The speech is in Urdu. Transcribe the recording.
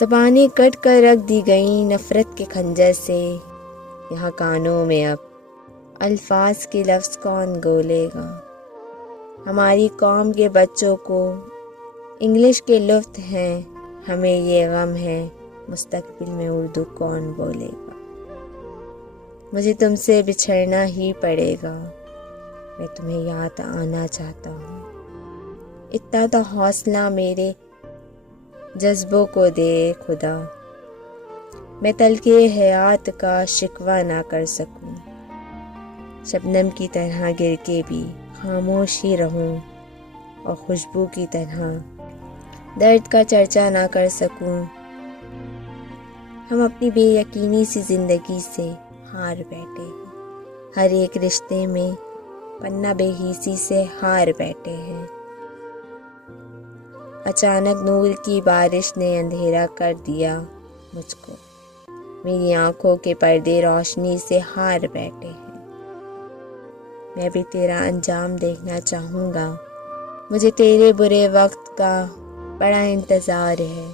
زبانیں کٹ کر رکھ دی گئیں نفرت کے خنجر سے، یہاں کانوں میں اب الفاظ کے لفظ کون گولے گا؟ ہماری قوم کے بچوں کو انگلش کے لطف ہیں، ہمیں یہ غم ہے مستقبل میں اردو کون بولے گا؟ مجھے تم سے بچھڑنا ہی پڑے گا، میں تمہیں یاد آنا چاہتا ہوں، اتنا تو حوصلہ میرے جذبوں کو دے خدا، میں تلخی حیات کا شکوہ نہ کر سکوں، شبنم کی طرح گر کے بھی خاموش ہی رہوں، اور خوشبو کی طرح درد کا چرچا نہ کر سکوں۔ ہم اپنی بے یقینی سی زندگی سے ہار بیٹھے ہیں، ہر ایک رشتے میں پنہ بے حسی سے ہار بیٹھے ہیں۔ اچانک نور کی بارش نے اندھیرا کر دیا مجھ کو، میری آنکھوں کے پردے روشنی سے ہار بیٹھے ہیں۔ میں بھی تیرا انجام دیکھنا چاہوں گا، مجھے تیرے برے وقت کا بڑا انتظار ہے۔